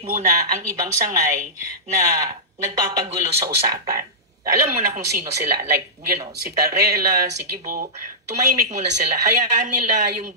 muna ang ibang sangay na nagpapagulo sa usapan. Alam mo na kung sino sila. Like, si Tarela, si Gibo, tumahimik muna sila. Hayaan nila yung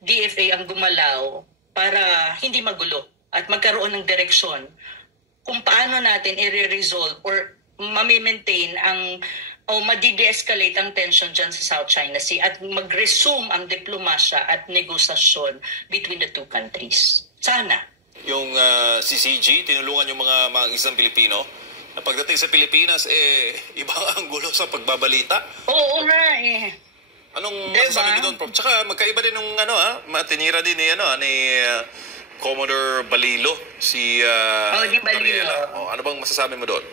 DFA ang gumalaw para hindi magulo at magkaroon ng direksyon kung paano natin i-resolve or ma-maintain o madi-de-escalate ang tension dyan sa South China Sea at mag-resume ang diplomasya at negosasyon between the two countries. Sana. Yung CCG, tinulungan yung mga isang Pilipino na pagdating sa Pilipinas, iba ang gulo sa pagbabalita. Oo nga Anong masasabi niyo doon, Prof? Tsaka magkaiba din ng matinira din ni Commodore Balilo, si Balilo. Ano bang masasabi mo doon?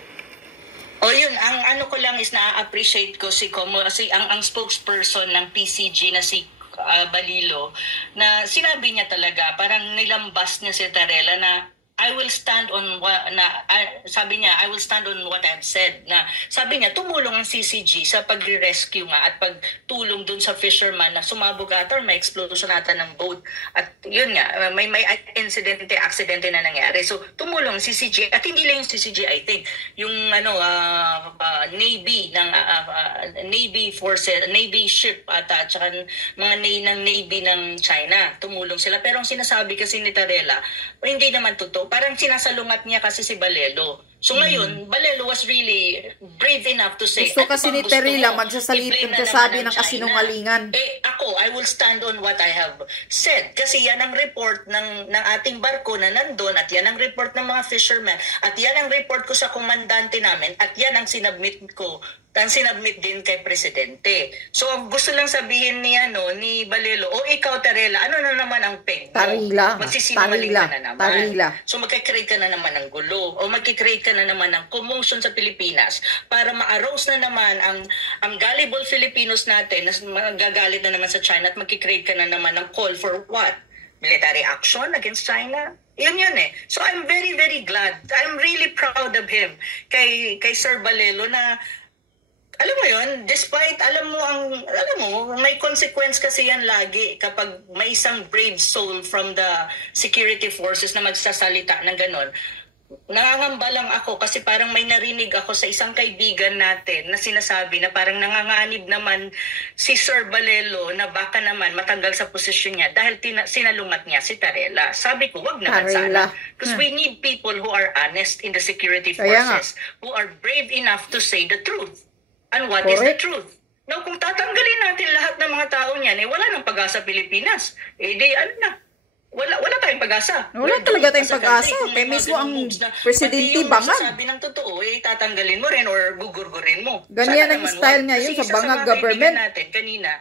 Yun, ang ko lang is na-appreciate ko ang spokesperson ng PCG na si Balilo, na sinabi niya talaga, parang nilambas niya si Tarela na I will stand on sabi niya, I will stand on what I've said. Na sabi niya, tumulong ang CCG sa pagre-rescue nga at pagtulong dun sa fisherman na sumabog ata or may explosion ata ng boat. At yun nga, may aksidente na nangyari. So, tumulong ang CCG. At hindi lang yung CCG, I think. Yung Navy ng Navy forces, Navy ship ata, at saka mga ng Navy ng China. Tumulong sila. Pero ang sinasabi kasi ni Tarela, hindi naman totoo. Parang sinasalungat niya kasi si Balelo. So ngayon, Balelo was really brave enough to say, gusto kasi ni Tarela magsasabi ng kasinungalingan. Ako, I will stand on what I have said. Kasi yan ang report ng ating barko na nandun, at yan ang report ng mga fishermen, at yan ang report ko sa komandante namin, at yan ang sinubmit din kay Presidente. So, gusto lang sabihin ni Balelo, ikaw, Tarela, ano na naman ang peg mo? Tarila. Magsisinungaling ka na naman. Tarila. So, magkikreate ka na naman ng gulo, o magkikreate ka na naman ng commotion sa Pilipinas para ma-arouse na naman ang gullible Filipinos natin na magagalit na naman sa China, at magkikreate ka na naman ng call for what? Military action against China? Yun So, I'm very, very glad. I'm really proud of him. Kay Sir Balelo na alam mo yun, despite, alam mo, may consequence kasi yan lagi kapag may isang brave soul from the security forces na magsasalita ng ganon. Nangangamba lang ako kasi parang may narinig ako sa isang kaibigan natin na sinasabi na parang nanganganib naman si Sir Balelo na baka naman matagal sa posisyon niya dahil sinalungat niya si Tarela. Sabi ko, wag naman sana. Because we need people who are honest in the security forces, who are brave enough to say the truth. And what is the truth? Now, kung tatanggalin natin lahat ng mga tao niyan, wala nang pag-asa Pilipinas. Wala tayong pag-asa. Wala talaga tayong pag-asa. Kaya mismo ang presidente bangag. Sabi ng totoo, tatanggalin mo rin or gugurgurin mo. Ganyan ang style ngayon sa bangag government. Natin kanina,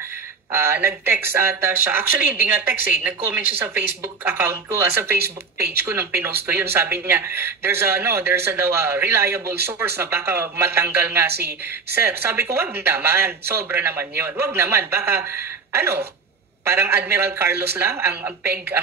nag-text ata siya. Actually, hindi nga text nag-comment siya sa Facebook account ko, sa Facebook page ko nung pinost ko yun. Sabi niya, there's a reliable source na baka matanggal nga si Sir. Sabi ko, wag naman. Sobra naman yun. Wag naman. Baka, parang Admiral Carlos lang ang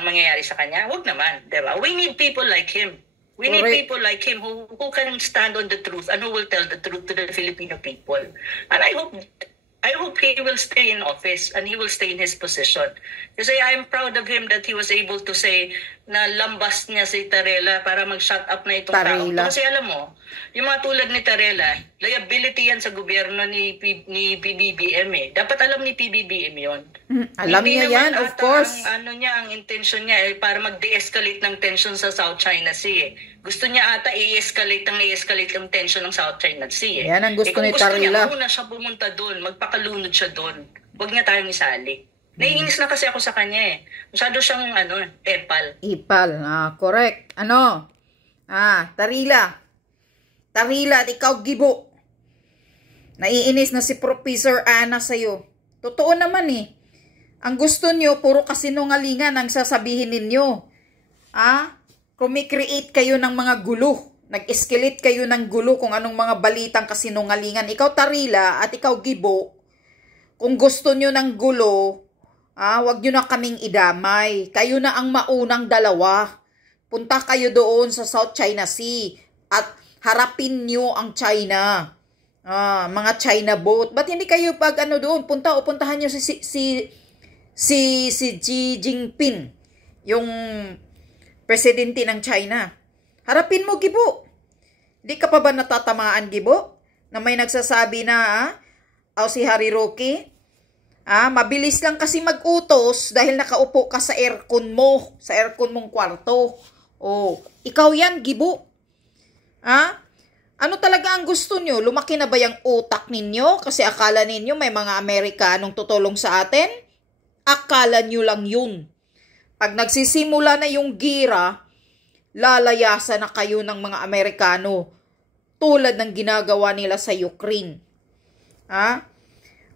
mangyayari sa kanya. Wag naman. Diba? We need people like him. We need people like him who can stand on the truth and who will tell the truth to the Filipino people. And I hope he will stay in office and he will stay in his position. Kasi I'm proud of him that he was able to say na lambas niya si Tarela para mag-shut up na itong tao. Kasi alam mo, yung mga tulad ni Tarela, liability yan sa gobyerno ni PBBM Dapat alam ni PBBM yon. Alam niya yan, of course. Ang intention niya para mag-de-escalate ng tension sa South China Sea Gusto niya ata i-escalate ang tension ng South China Sea Yan ang gusto ni Tarela. Kung gusto niya, muna siya pumunta doon, magpakalunod siya doon. Huwag niya tayong isali. Naiinis na kasi ako sa kanya Masyado siyang epal. Correct. Tarila at ikaw, Gibo. Naiinis na si Professor Ana sa'yo. Totoo naman Ang gusto nyo, puro kasinungalingan ang sasabihin ninyo. Kumikreate kayo ng mga gulo. Nag-escalate kayo ng gulo kung anong mga balitang kasinungalingan. Ikaw, Tarila, at ikaw, Gibo, kung gusto nyo ng gulo, wag nyo na kaming idamay. Kayo na ang maunang dalawa. Punta kayo doon sa South China Sea at harapin nyo ang China. Mga China boat. Ba't hindi kayo pag doon? Puntahan nyo si Xi Jinping, yung presidente ng China. Harapin mo, Gibo. Di ka pa ba natatamaan, Gibo? Na may nagsasabi na, si Harry Roque, mabilis lang kasi mag-utos dahil nakaupo ka sa aircon mo, sa aircon mong kwarto. Ikaw yan, Gibo. Ano talaga ang gusto nyo? Lumaki na ba yung utak ninyo? Kasi akala ninyo may mga Amerikanong tutulong sa atin? Akala nyo lang yun. Pag nagsisimula na yung gira, lalayasan na kayo ng mga Amerikano tulad ng ginagawa nila sa Ukraine.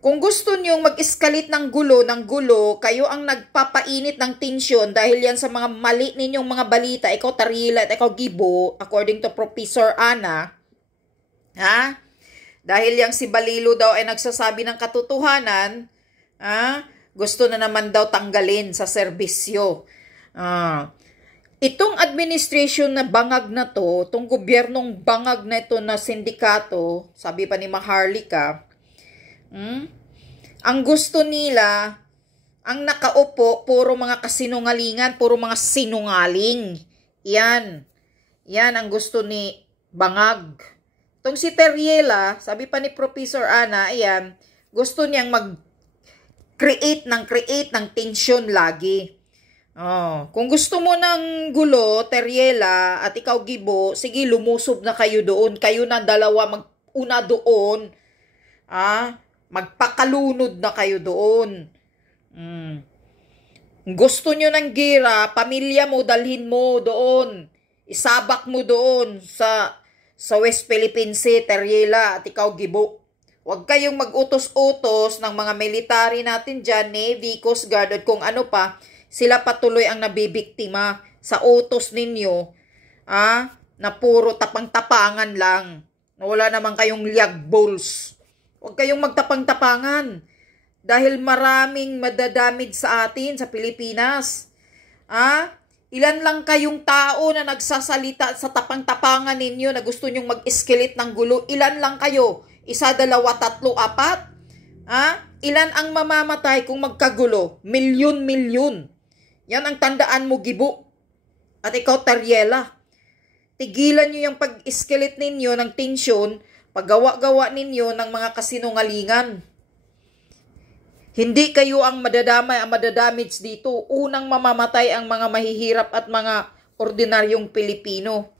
Kung gusto nyong mag-escalate ng gulo, kayo ang nagpapainit ng tensyon dahil yan sa mga mali ninyong mga balita. Ikaw, Tarila, at ikaw, Gibo, according to Professor Ana. Dahil yang si Balilo daw ay nagsasabi ng katotohanan, gusto na naman daw tanggalin sa serbisyo. Itong administration na bangag na to, itong gobyernong bangag na ito na sindikato, sabi pa ni Maharlika, ang gusto nila, ang nakaupo, puro mga kasinungalingan, puro mga sinungaling. Yan ang gusto ni bangag. Itong si Teriela, sabi pa ni Professor Ana, gusto niyang mag-create ng tension lagi. Kung gusto mo ng gulo, Teriela, at ikaw, Gibo, sige, lumusob na kayo doon. Kayo na dalawa mag-una doon. Magpakalunod na kayo doon. Gusto nyo ng gira, pamilya mo, dalhin mo doon. Isabak mo doon sa West Philippine Sea, Teriela, at ikaw, Gibo. Huwag kayong mag-utos-utos ng mga military natin dyan, Navy, Coast Guard, at kung ano pa, sila patuloy ang nabibiktima sa utos ninyo, na puro tapang-tapangan lang. Wala naman kayong liag balls. Huwag kayong magtapang-tapangan. Dahil maraming madadamage sa atin, sa Pilipinas. Ilan lang kayong tao na nagsasalita sa tapang-tapangan ninyo na gusto nyong mag-escalate ng gulo? Ilan lang kayo? 1, 2, 3, 4? Ilan ang mamamatay kung magkagulo? Milyon-milyon. Yan ang tandaan mo, Gibo. At ikaw, Teriela. Tigilan nyo yung pag-escalate ninyo ng tensyon, paggawa-gawa ninyo ng mga kasinungalingan. Hindi kayo ang madadamage dito. Unang mamamatay ang mga mahihirap at mga ordinaryong Pilipino.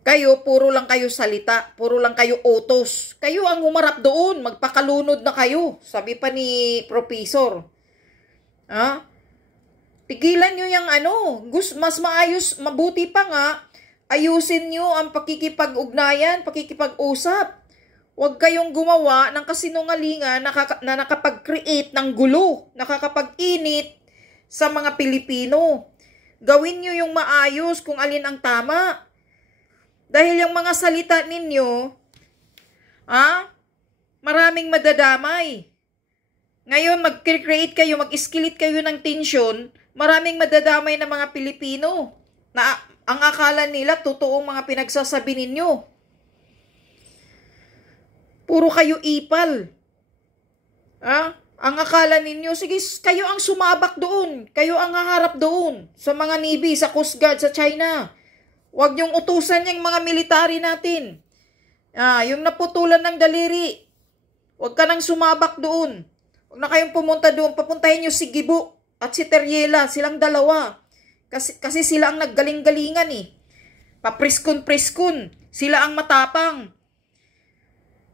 Kayo, puro lang kayo salita, puro lang kayo utos. Kayo ang humarap doon, magpakalunod na kayo. Sabi pa ni Professor. Tigilan nyo yung mas maayos, mabuti pa nga, ayusin nyo ang pakikipag-ugnayan, pakikipag-usap. Huwag kayong gumawa ng kasinungalingan na nakapag-create ng gulo, nakakapag-init sa mga Pilipino. Gawin nyo yung maayos kung alin ang tama. Dahil yung mga salita ninyo, maraming madadamay. Ngayon, mag-create kayo, mag-escalate kayo ng tensyon, maraming madadamay na mga Pilipino na ang akala nila totoong mga pinagsasabi ninyo. Puro kayo ipal. Ang akala ninyo, sige, kayo ang sumabak doon. Kayo ang haharap doon sa mga Navy, sa Coast Guard, sa China. Huwag niyong utusan yung mga military natin. Yung naputulan ng daliri. Huwag ka nang sumabak doon. Huwag na kayong pumunta doon. Papuntahin niyo si Gibo at si Teriela. Silang dalawa. Kasi sila ang naggaling-galingan Papriskon-priskon. Sila ang matapang.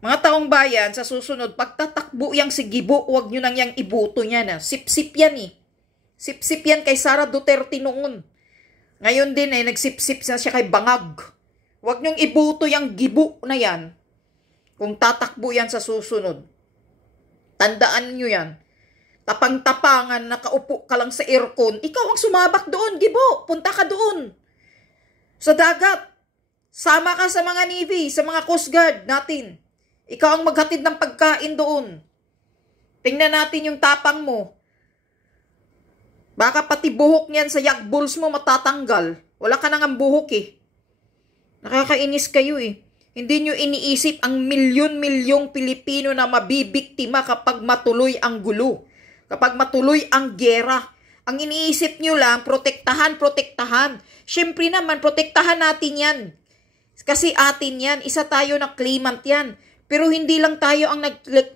Mga taong bayan, sa susunod, pagtatakbo yang si Gibo, huwag nyo nang yang ibuto niya na. Sip-sip yan Sip-sip yan kay Sara Duterte noon. Ngayon din nagsip-sip na siya kay Bangag. Huwag nyong ibuto yang Gibo na yan. Kung tatakbo yan sa susunod. Tandaan nyo yan. Tapang-tapangan, nakaupo ka lang sa aircon. Ikaw ang sumabak doon, Gibo. Punta ka doon. Sa dagat. Sama ka sa mga Navy, sa mga Coast Guard natin. Ikaw ang maghatid ng pagkain doon. Tingnan natin yung tapang mo. Baka pati buhok niyan sa yak balls mo matatanggal. Wala ka nang ang buhok Nakakainis kayo Hindi nyo iniisip ang milyon-milyong Pilipino na mabibiktima kapag matuloy ang gulo. Kapag matuloy ang gera. Ang iniisip nyo lang, protektahan. Syempre naman, protektahan natin yan. Kasi atin yan, isa tayo na claimant yan. Pero hindi lang tayo ang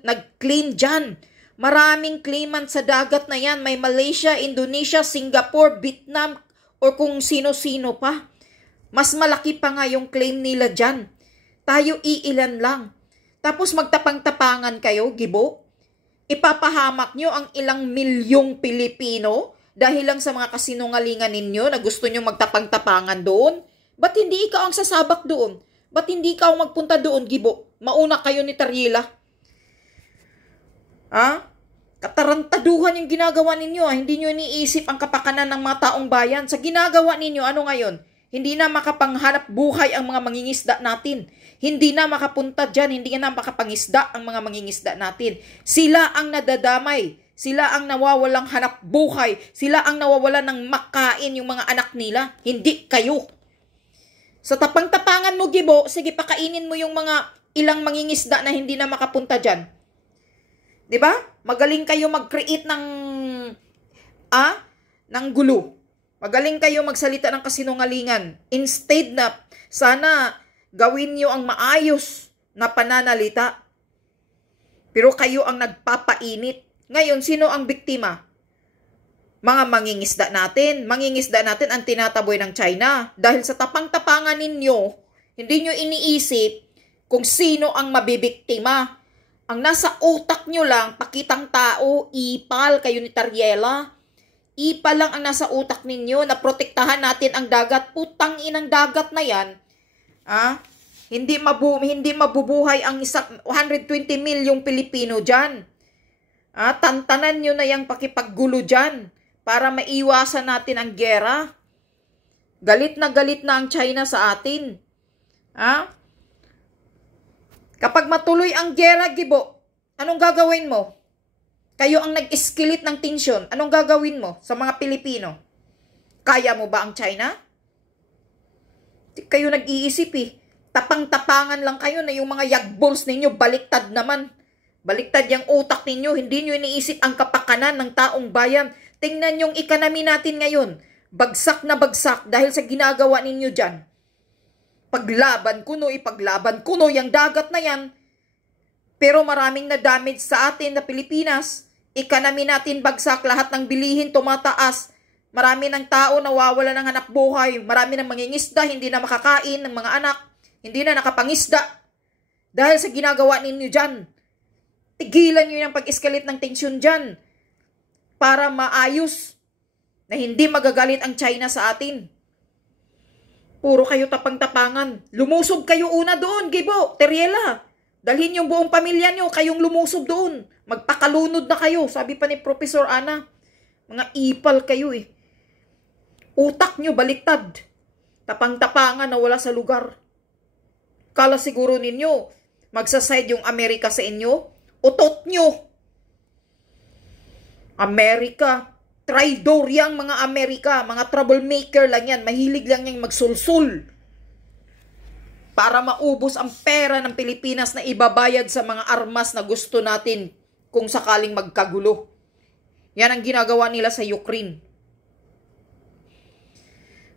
nag-claim dyan. Maraming claimant sa dagat na yan. May Malaysia, Indonesia, Singapore, Vietnam, or kung sino-sino pa. Mas malaki pa nga yung claim nila dyan. Tayo iilan lang. Tapos magtapang-tapangan kayo, Gibo. Ipapahamak nyo ang ilang milyong Pilipino dahil lang sa mga kasinungalingan ninyo na gusto nyo magtapang-tapangan doon. Ba't hindi ikaw ang sasabak doon? Ba't hindi ikaw magpunta doon, Gibo? Mauna kayo ni Tariela. Katarantaduhan yung ginagawa ninyo. Hindi nyo iniisip ang kapakanan ng mga taong bayan. Sa ginagawa ninyo, ano ngayon? Hindi na makapanghanap buhay ang mga mangingisda natin. Hindi na makapunta dyan, hindi na makapangisda ang mga mangingisda natin. Sila ang nadadamay. Sila ang nawawalang hanap buhay. Sila ang nawawalan ng makain yung mga anak nila. Hindi kayo. Sa tapang-tapangan mo, Gibo, sige, pakainin mo yung mga ilang mangingisda na hindi na makapunta dyan. Diba? Magaling kayo mag-create ng gulo. Magaling kayo magsalita ng kasinungalingan. Instead na sana gawin niyo ang maayos na pananalita. Pero kayo ang nagpapainit. Ngayon, sino ang biktima? Mga mangingisda natin. Mangingisda natin ang tinataboy ng China. Dahil sa tapang-tapangan ninyo, hindi nyo iniisip kung sino ang mabibiktima. Ang nasa utak nyo lang, pakitang tao, ipal kayo ni Tariela. Ipa lang ang nasa utak ninyo na protektahan natin ang dagat. Putang inang dagat na yan. Hindi mabubuhay ang 120 milyong Pilipino dyan. Tantanan nyo na yung pakipaggulo dyan para maiwasan natin ang gera. Galit na ang China sa atin. Kapag matuloy ang gera, Gibo, anong gagawin mo? Kayo ang nag-escalate ng tensyon. Anong gagawin mo sa mga Pilipino? Kaya mo ba ang China? Di kayo nag-iisip eh. Tapang-tapangan lang kayo na yung mga yagbols ninyo baliktad naman. Baliktad yung utak ninyo. Hindi nyo iniisip ang kapakanan ng taong bayan. Tingnan yung economy natin ngayon. Bagsak na bagsak dahil sa ginagawa ninyo dyan. Paglaban kuno yung dagat na yan. Pero maraming na-damage sa atin na Pilipinas. Economy natin bagsak, lahat ng bilihin tumataas. Marami ng tao nawawala ng hanap buhay. Marami ng mangingisda, hindi na makakain ng mga anak. Hindi na nakapangisda. Dahil sa ginagawa ninyo dyan. Tigilan nyo yung pag-escalate ng tensyon dyan. Para maayos na hindi magagalit ang China sa atin. Puro kayo tapang-tapangan. Lumusob kayo una doon, Gibo, Tariela. Dalhin yung buong pamilya nyo, kayong lumusob doon. Magpakalunod na kayo, sabi pa ni Professor Ana. Mga ipal kayo eh. Utak nyo baliktad. Tapang-tapangan na wala sa lugar. Kala siguro ninyo, magsaside yung Amerika sa inyo? Utot nyo. Amerika. Traidor yang mga Amerika. Mga troublemaker lang yan. Mahilig lang yang magsulsul. Para maubos ang pera ng Pilipinas na ibabayad sa mga armas na gusto natin kung sakaling magkagulo. Yan ang ginagawa nila sa Ukraine.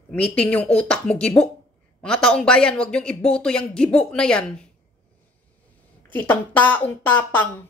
Gamitin yung utak mo, Gibo. Mga taong bayan, huwag niyong iboto yung Gibo na yan. Kitang taong tapang.